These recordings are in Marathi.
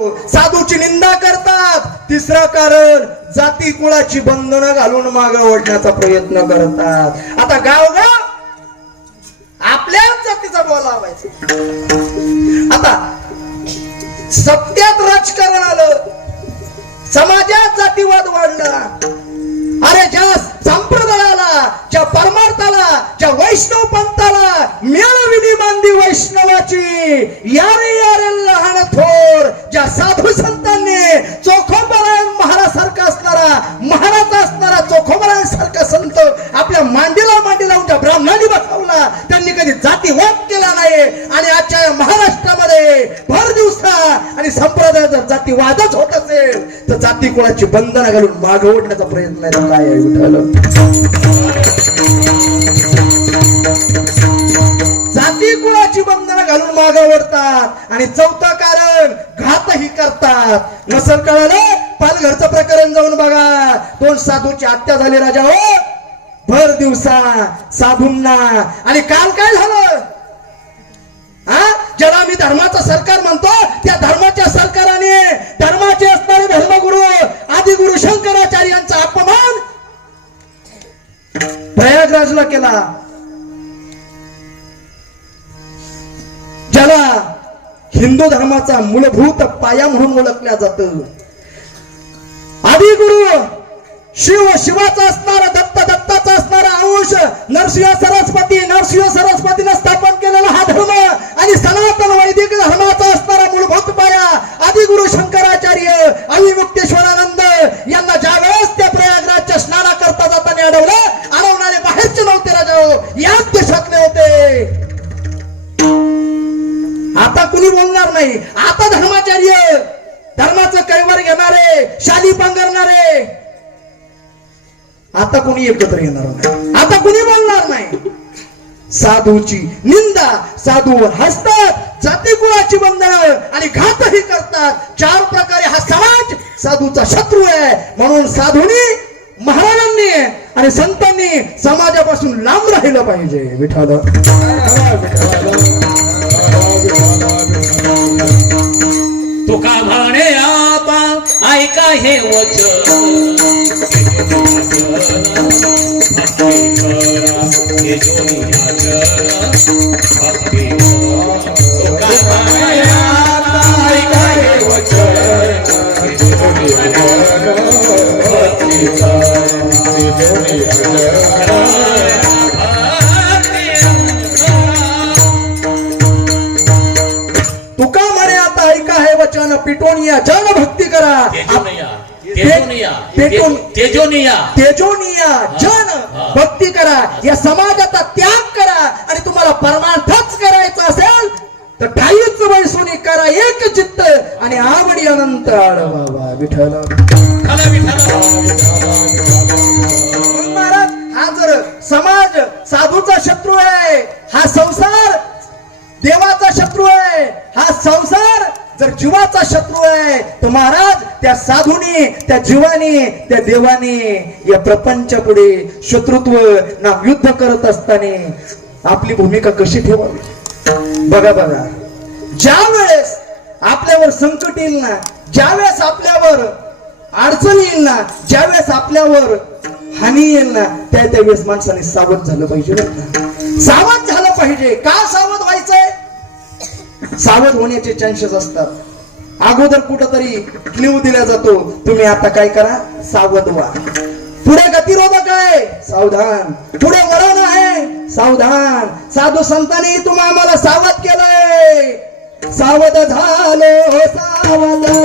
साधूची निंदा करतात. तिसरं कारण जाती कुळाची बंधनं घालून मागे ओढण्याचा प्रयत्न करतात. आता गाव गाव आपल्याच जातीचा बोला आता सत्यात राजकारण आलं समाजात जातीवाद वाढला. अरे ज्या संप्रदायाला ज्या परमार्थाला ज्या वैष्णव पंथाला मिळविली मांदी वैष्णवाची यारे यारे लहान थोर ज्या साधू संतांनी चोखोबरायण महारासारखा असणारा महाराज असणारा चोखोबरायण सारखा संत आपल्या मांडीला मांडी लावून त्या ब्राह्मणांनी बसवला. त्यांनी कधी जातीवाद केला नाही. आणि आजच्या महाराष्ट्रामध्ये भर दिवसा आणि संप्रदायाचा जातीवादच होत असेल जाती बंधनं घालून माग ओढण्याचा प्रयत्न आहे काय जाती कुळाची बंधनं घालून माग ओढतात आणि चौथं कारण घातही करतात. नसल कळालं पालघरचं प्रकरण जाऊन बघा. दोन साधूची हत्या झाली राजा हो भर दिवसा साधूंना. आणि काल काय झालं? हा ज्याला आम्ही धर्माचा सरकार प्रयागराजला ज्याला हिंदू धर्माचा मूलभूत पाया म्हणून ओळखल्या जात. आदिगुरु शिव शिवाचा असणारा दत्त दत्ताचा असणारा अंश नरसिंह सरस्वती नरसिंह सरस्वतीनं स्थापन केलेला हा धर्म आणि सनातन वैदिक धर्माचा असणारा मूलभूत पाया आदिगुरु शंकराचार्य अविमुक्तेश्वरानंद यांना ज्या वेळेस नाही. आता धर्माचार्य धर्माचं कैवर घेणारे शाली पांघरणारे आता कोणी एकत्र येणार नाही. आता कोणी बोलणार नाही. साधूची निंदा साधूवर हसतात जाती कुळाची बंधनं आणि घातही करतात. चार प्रकारे हा समाज साधूचा शत्रू आहे. म्हणून साधूनी महाराजांनी आणि संतांनी समाजापासून लांब राहिलं पाहिजे विठाल तेजोनिया तेजोनिया जन. भक्ती करा या समाजाचा त्याग करा आणि तुम्हाला परमार्थच करायचा असेल तर ठाईच वैसुनी करा एक चित्त आणि आवडी अनंत आड बाबा विठ्ठल. महाराज हा जर समाज साधूचा शत्रू आहे हा संसार देवाचा शत्रू आहे हा संसार जर जीवाचा शत्रू आहे तर महाराज त्या साधूने त्या जीवाने त्या देवाने या प्रपंच पुढे शत्रुत्व नाम युद्ध करत असताना आपली भूमिका कशी ठेवावी? बघा बघा. ज्या वेळेस आपल्यावर संकट येईल ना ज्या वेळेस आपल्यावर अडचण येईल ना ज्या वेळेस आपल्यावर हानी येईल ना त्या त्या वेळेस माणसाने सावध झालं पाहिजे सावध झालं पाहिजे. का सावध व्हायचं? सावध होण्याचे चान्सेस असतात. अगोदर कुठंतरी क्ल्यू दिला जातो तुम्ही आता काय करा? सावध व्हा. पुढे गतिरोधक आहे. सावधान. पुढे वरण आहे. सावधान. साधू संतांनी तुम्हाला आम्हाला सावध केलंय. सावध झालो सावध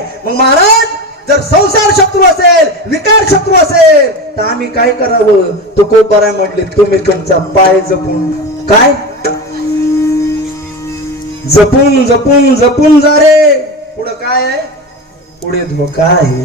आहे. मग महाराज जर संसार शत्रू असेल विकार शत्रू असेल तर आम्ही काय करावं? तो कोपारा म्हटले तुम्ही तुमचा पाय जपून. काय? जपून जपून जपून जा रे. पुढे काय आहे? पुढे धोका आहे.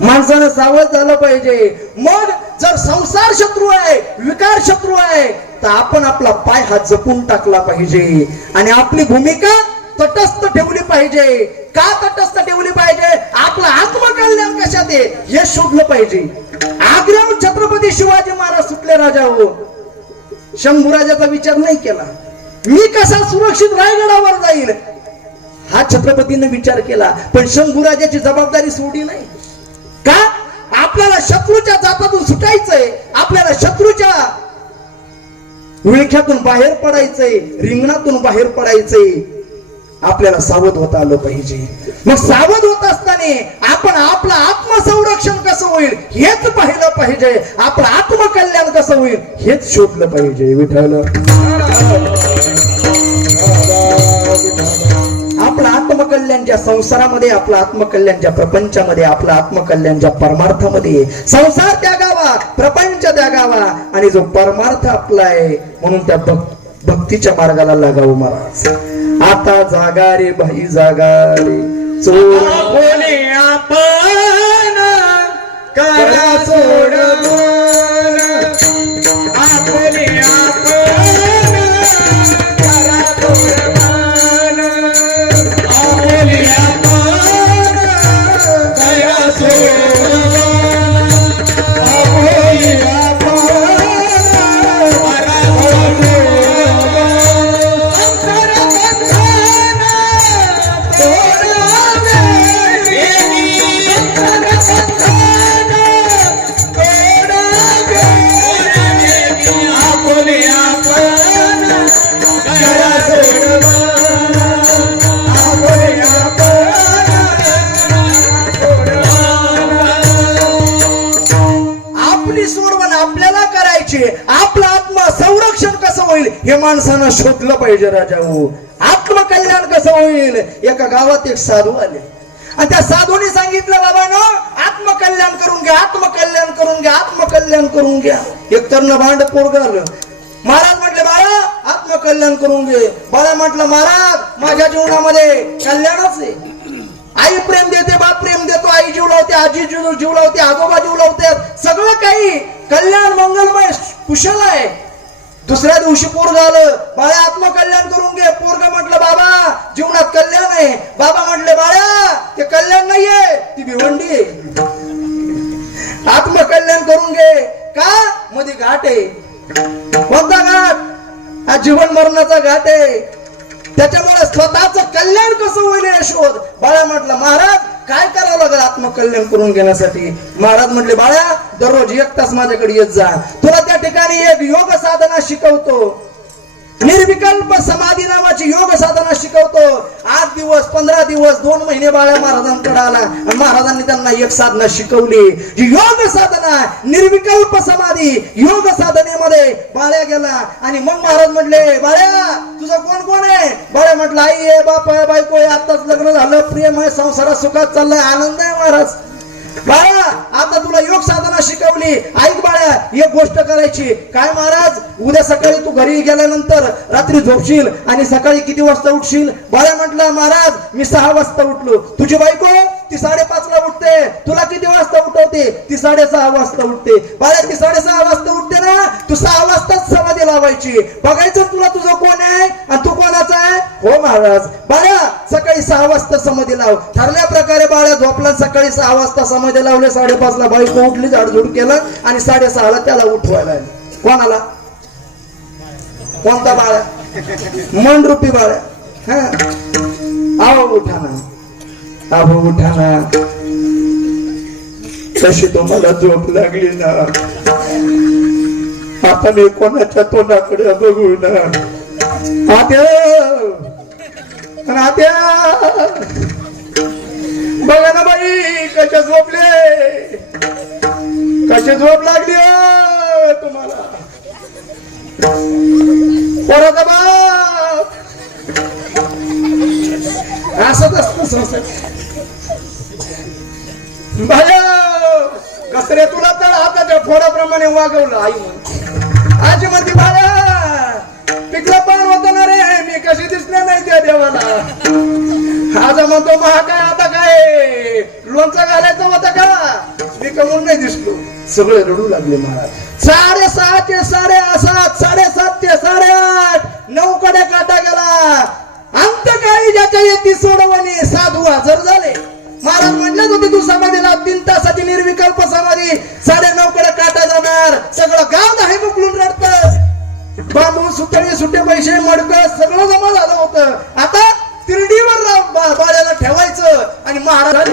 माणसानं सावध झालं पाहिजे. मग जर संसार शत्रू आहे विकार शत्रू आहे तर आपण आपला पाय हा जपून टाकला पाहिजे. आणि आपली भूमिका तटस्थ ठेवली पाहिजे. का तटस्थ ठेवली पाहिजे? आपलं आत्मकल्याण कशात आहे? हे शोधलं पाहिजे. आग्र्याहून छत्रपती शिवाजी महाराज सुटले राजा हो शंभूराजाचा विचार नाही केला. मी कसा सुरक्षित रायगडावर जाईल हा छत्रपतीने विचार केला. पण शंभूराजाची जबाबदारी सोडी नाही. का? आपल्याला शत्रूच्या जातातून सुटायचंय. आपल्याला शत्रूच्या विळख्यातून बाहेर पडायचंय. रिंगणातून बाहेर पडायचंय. आपल्याला सावध होता आलं पाहिजे. मग सावध होत असताना आपण आपलं आत्मसंरक्षण कसं होईल हेच पाहिलं पाहिजे. आपलं आत्मकल्याण कसं होईल हेच शोधलं पाहिजे. विठ्ठल. आपलं आत्मकल्याणच्या संसारामध्ये आपलं आत्मकल्याणच्या प्रपंचामध्ये आपलं आत्मकल्याणच्या परमार्थामध्ये संसार त्यागावा प्रपंच त्यागावा आणि जो परमार्थ आपला आहे म्हणून त्या भक्तीच्या मार्गाला लागावं महाराज. आता जागा रे भाई जागा रे चोर. बोले आपण करा सोड पाहिजे राजा हो आत्मकल्याण कसं होईल? एका गावात एक साधू आले. आणि त्या साधूने सांगितलं बाबा बाबानो आत्मकल्याण करून घ्या आत्मकल्याण करून घ्या आत्मकल्याण करून घ्या. एक तरुण भांड पोरग महाराज म्हटले बाळा आत्मकल्याण करून घे. बाळा म्हटलं महाराज माझ्या जीवनामध्ये कल्याणच आहे. आई प्रेम देते बाप प्रेम देतो आई जीव लावते आजी जीव जीव लावते आजोबा जीव लावते सगळं काही कल्याण मंगलमय कुशल आहे. दुसऱ्या दिवशी पोरग आलं बाळा आत्मकल्याण करून घे. पोरग म्हटलं बाबा जीवनात कल्याण आहे. बाबा म्हटले बाळा ते कल्याण नाहीये ती भिवंडी आत्मकल्याण करून घे. का? मध्ये घाट आहे. कोणता घाट? हा जीवन मरणाचा घाट आहे. त्याच्यामुळे स्वतःच कल्याण कसं होईल शोध. बाळा म्हटलं महाराज काय करावं लागेल आत्मकल्याण करून घेण्यासाठी? महाराज म्हटले बाळा दररोज एक तास माझ्याकडे येत जा. तुला त्या ठिकाणी एक योग साधना शिकवतो. निर्विकल्प समाधी नावाची योग साधना शिकवतो. आठ दिवस पंधरा दिवस दोन महिने बाळ्या महाराजांकडे आला आणि महाराजांनी त्यांना एक साधना शिकवली. जी योग साधना निर्विकल्प समाधी योग साधनेमध्ये बाळ्या गेला. आणि मग महाराज म्हटले बाळ्या तुझं कोण कोण आहे? बाळ्या म्हटलं आई आहे बाप आहे बायको आहे. आताच लग्न झालं. प्रेम आहे संसारात सुखात चाललाय. आनंद आहे महाराज. बाळा आता तुला योग साधना शिकवली. ऐक बाळ्या एक गोष्ट करायची. काय महाराज उद्या सकाळी तू घरी गेल्यानंतर रात्री झोपशील आणि सकाळी किती वाजता उठशील? बाळ्या म्हटलं महाराज मी सहा वाजता उठलो. तुझी बायको ती साडेपाच ला उठते. तुला किती वाजता उठवते? ती साडेसहा वाजता उठते. बाळा ती साडेसहा वाजता उठते ना? तू सहा वाजताच समाधी लावायची. बघायचं तुला तुझं कोण आहे? आणि तू कोणाचा आहे? हो महाराज. बाळा सकाळी सहा वाजता समाधी लाव. ठरल्या प्रकारे बाळा झोपला सकाळी सहा वाजता समाधी लावले. साडेपाच ला बायको उठली झाडझुड केलं आणि साडेसहा ला त्याला उठवायला कोणाला? कोणता बाळा? मन रूपी बाळा. हा. आहो उठाना आहो उठाना। कशी तुम्हाला झोप लागली ना आता मी कोणाच्या तोंडाकडे बघू ना. आत्या आत्या बघा ना बाई कशा झोपले? कशी झोप लागली हो तुम्हाला? परत बाप? असत असत संसार कसरे तुला तर हाताच्या फोडाप्रमाणे वागवलं आई. म्हणते आजी म्हणते भाया पिकलं पण होत ना रे मी कशी दिसले नाही त्या देवाला. आज म्हणतो महा काय आता काय? लोणचं घालायचं होतं का? मी कमून नाही दिसलो. सगळे रडू लागले महाराज. साडेसहा ते साडे सात साडेसात ते साडेआठ नऊ कडे काटा गेला. अंत काही ज्याच्या येते सोडवणी साधू हजर झाले. महाराज म्हणलं होते तू समाधीला तीन तासाची निर्विकल्प समाधी. साडे नऊ कडे काटा जाणार. सगळं गाव नाही मुकलून रडत बांबू सुटे सुटे पैसे मडक सगळं जमा झालं होतं. आता तिरडीवर बाळ्याला ठेवायचं आणि महाराज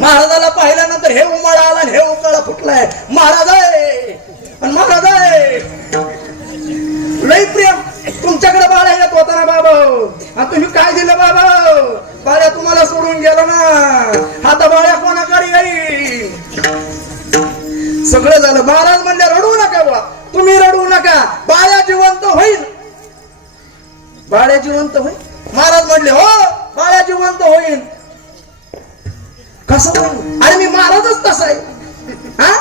महाराजाला पाहिल्यानंतर हे उमाळा आला आणि हे उकाळा फुटलाय. महाराज आहे आणि महाराज आहे लई प्रेम. तुमच्याकडे बाळा येत होता ना बाबा. आणि तुम्ही काय दिलं बाबा? बाळ्या तुम्हाला सोडून गेला ना. आता बाळ्या कोणाकडे येईल सगळं झालं. महाराज म्हणजे रडू नका बा तुम्ही रडू नका. बाळ्या जिवंत होईल. बाळ्या जिवंत होईल? महाराज म्हणले हो बाळ्या जिवंत होईल. कसं होईल? अरे मी महाराजच तसा आहे. हा?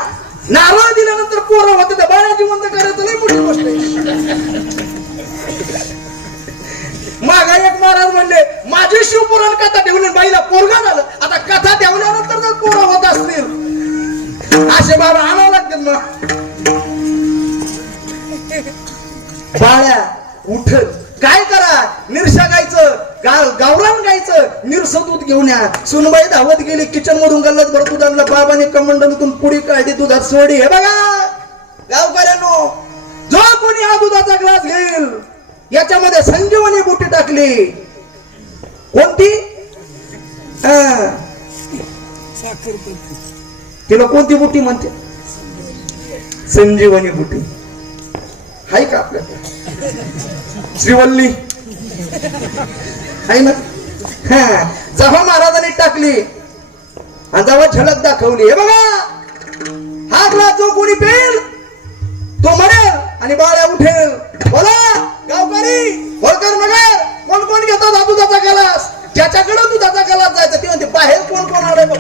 नारळ दिल्यानंतर पोरं होते तर बाळ्या जिवंत करायचं नाही मोठी गोष्ट आहे. मागा महाराज म्हणले. माझी शिवपुराण कथा ठेवली बाईला पोरगा झालं. आता कथा ठेवल्यानंतर जर पोरं होत असतील. असे बाबा आणावं लागतील ना. बाळ्या उठ. काय करा? निरशा गायचं गा- गावरान गायचं निरस दूध घेऊन या. सुनबाई धावत गेली किचन मधून गल्लत भर दूध आणलं बाबाने कमंडलीतून पुडी काढली दुधात सोडी. हे बघा गावकऱ्यांनो जो कोणी हा दुधाचा ग्लास घेईल याच्यामध्ये संजीवनी बुटी टाकली. कोणती? तिला कोणती बुटी म्हणते? संजीवनी बुटी. हाय का आपल्याकडे श्रीवल्ली. हाय ना? हा. जेव्हा महाराजांनी टाकली आणि जेव्हा झलक दाखवली हे बघा! हा ग्लास जो कोणी पेल? तो मरेल आणि बाळ्या उठेल. बोला! गावकरी होळकर नगर. कोण कोण घेतात हा दुधाचा गलास. ज्याच्याकडे दुधाचा गलास जायचं ते म्हणते बाहेर कोण कोण आलंय बघ.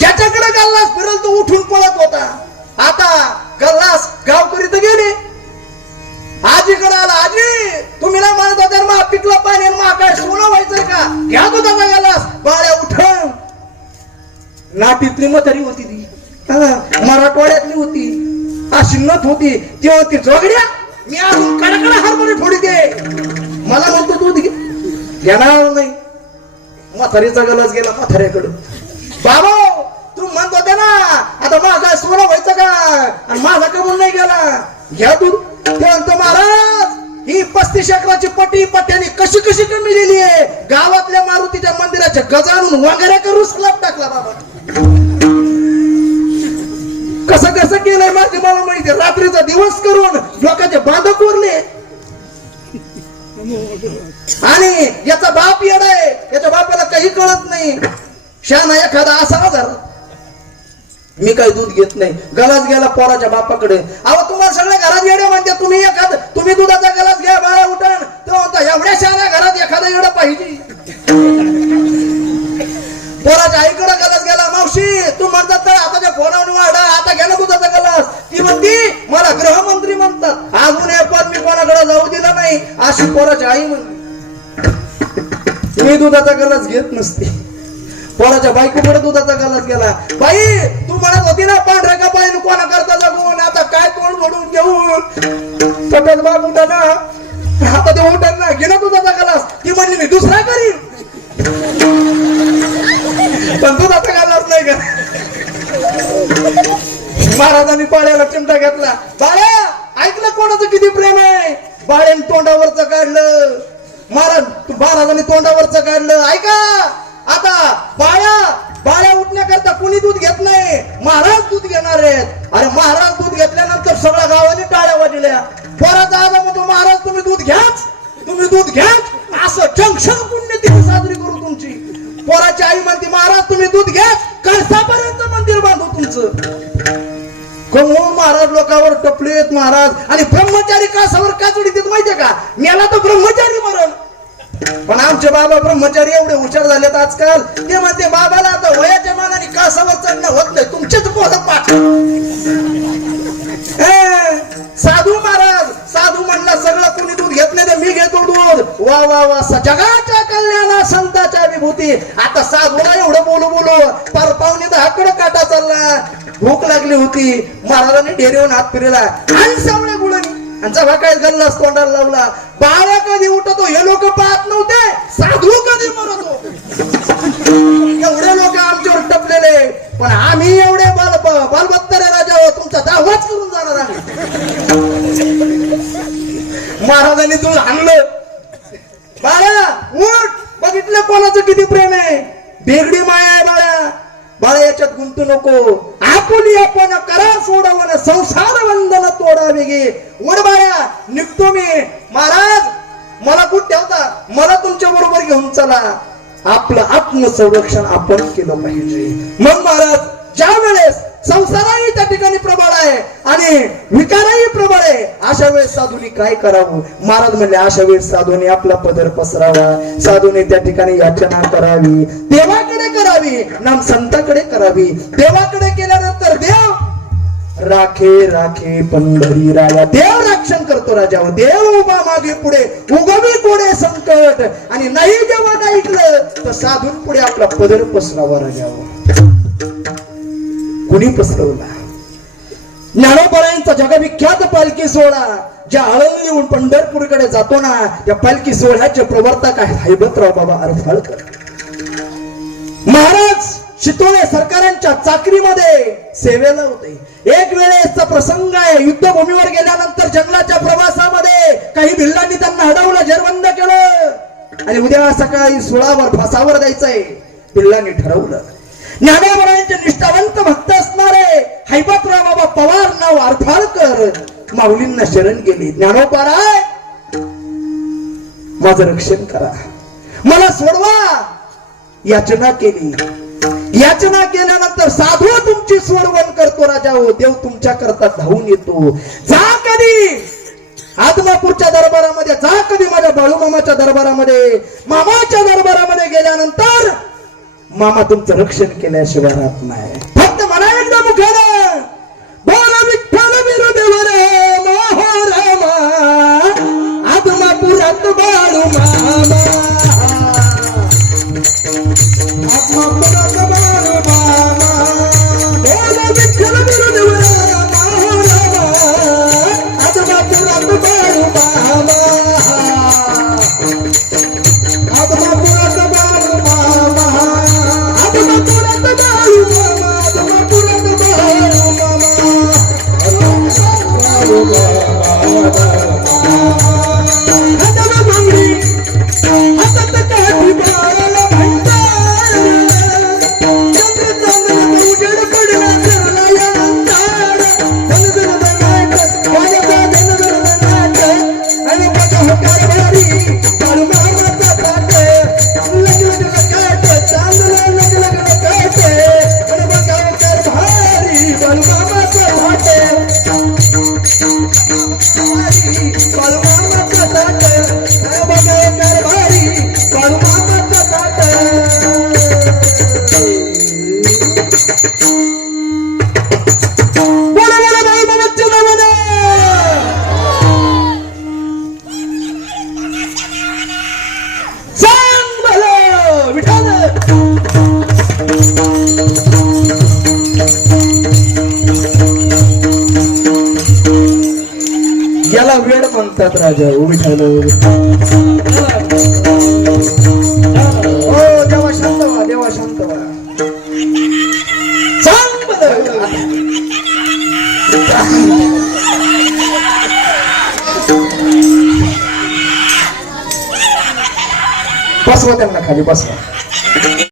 ज्याच्याकडे गल्लास फिरल तो उठून पळत होता. आता गल्लास गावकरी तर गेले. आजीकडे आला आजी तुम्ही ना म्हणत होत्या मा पिकला पाणी आणि मा काय सोनं व्हायचंय का? घ्या दुधाचा गल्लास बाळ्या उठण. नाटीतली म्हातारी होती ती. मराठवाड्यातली होती. अशिन्नत होती ती होती जोगड्या मी अजून कडकडा हारमोनी फोडी दे मला म्हणतो तू घे घेणार नाही. म्हातारीचा गलास गेला म्हाताऱ्याकडं बाबा तू म्हणत होते ना आता माझा सोनं व्हायचं का? आणि माझा कमून नाही गेला. घ्या तू. ते म्हणतो महाराज ही पस्तीस एकराची पट्टी पट्ट्याने कशी कशी कमी दिली आहे? गावातल्या मारुतीच्या मंदिराच्या गजानून वगैरे करून स्लॅब टाकला बाबा. कसं कसं केलंय माझे मला माहिती रात्रीचा दिवस करून लोकांचे बांध कोरले आणि याचा बाप येड आहे. याच्या बापाला काही कळत नाही. शाना एखादा असा आजार. मी काही दूध घेत नाही. गलास गेला पोराच्या बापाकडे. अहो तुम्हाला सगळ्या घरात येडे म्हणते. तुम्ही एखाद तुम्ही दुधाचा गलास घ्या बाळा उठण. तो म्हणता एवढ्या शहाण्या घरात एखादा येडं पाहिजे. पोराच्या आईकडे गलास मावशी तू म्हणतात तर आताच्या फोनावर वाढा आता घ्या ना दुधाचा गलास ती म्हणती मला गृहमंत्री म्हणतात. अजून हे पद मी कोणाकडे जाऊ दिलं नाही अशी पोराची आई म्हणते. मी दुधाचा गलास घेत नसते. पोराच्या बायकोकडे दुधाचा गलास गेला. बाई तू म्हणत होती ना पांढऱ्या का बाई कोणा करता जगून आता काय तोंड म्हणून घेऊन टोकावर टपलेत महाराज. आणि ब्रह्मचारी कासावर काचडी देत माहितीये का? मेला तर ब्रह्मचारी मरण. पण आमचे बाबा ब्रह्मचारी एवढे हुशार झालेत आजकाल. ते म्हणते बाबाला आता वयाच्या मानाने कासावर चढणं होत नाही. तुमचेच पोहत पाठ साधू महाराज साधू म्हणला सगळं कोणी दूध घेत नाही तर मी घेतो दूध. वा वा वा जगाच्या कल्याणा संताच्या विभूती आता साधूला एवढं बोलू आकडे काटा चालला. भूक लागली होती. महाराजांनी डेरीवर हात फिरला आणि सावळे गुळणी आणि जेव्हा काय गल्लास तोंडाला लावला बाळा कधी उठतो? हे लोक पाहत नव्हते. साधू कधी मरतो? एवढे लोक आमच्यावर टपलेले. पण आम्ही एवढे बाल बालबत्तर राजा तुमचा दावाच करून जाणार आम्ही. महाराजांनी तुला आणलं बाळा उठ. बघितलं कोणाचं किती प्रेम आहे? बेगडी माया आहे बाळा बाळा याच्यात गुंतू नको आपुली आपण करा सोडवण संसार वंदन तोडा गे उड बाळा निघतो मी महाराज मला कुठ ठेवता मला तुमच्या बरोबर घेऊन चला आपलं आत्मसंरक्षण आपण केलं पाहिजे मग महाराज ज्या वेळेस संसारही त्या ठिकाणी प्रबळ आहे आणि विकारही प्रबळ आहे. अशा वेळेस साधूने काय करावं? महाराज म्हणले अशा वेळेस साधूने आपला पदर पसरावा. साधूने त्या ठिकाणी याचना करावी. देवाकडे करावी. नाम संताकडे करावी. देवाकडे केल्यानंतर देव राखे राखे पंढरी राया. देव रक्षण करतो राजावर. देव उभा मागे पुढे. उगवी पुढे संकट. आणि नाही जेव्हा ऐकलं तर साधून पुढे आपला पदर पसरावा राजावर. कुणी पसरवला? ज्ञानोपरायांचा जगविख्यात पालखी सोहळा ज्या आळंदीहून पंढरपूरकडे जातो ना त्या पालखी सोहळ्याचे प्रवर्तक आहेत हैबतराव बाबा अरफाळकर. महाराज शितोळे सरकारांच्या चाकरीमध्ये सेवेला होते एक वेळेसचा प्रसंग आहे युद्धभूमीवर गेल्यानंतर जंगलाच्या प्रवासामध्ये काही भिल्लांनी त्यांना हडवलं जेरबंद केलं. आणि उद्या सकाळी सुळावर फासावर जायचंय भिल्लांनी ठरवलं. ज्ञानावरांचे निष्ठावंत भक्त असणारे हैबतराव बाबा पवार नाव अर्थाळकर माऊलींना शरण गेली. ज्ञानोपाराय माझं रक्षण करा. मला सोडवा. याचना केली. याचना केल्यानंतर साधू तुमची सोडवण करतो राजा हो. देव तुमच्या करता धावून येतो. जा कधी? आदमापूरच्या दरबारामध्ये जा कधी माझ्या बाळूमामाच्या दरबारामध्ये? मामाच्या दरबारामध्ये गेल्यानंतर मामा तुमचं रक्षण केल्याशिवाय राहत नाही. फक्त मला एकदा मुख्यालय. वेळ राजा विठाल हो देवा शांत व्हा देवा शांत व्हा. बसवा त्यांना खाली बसवा.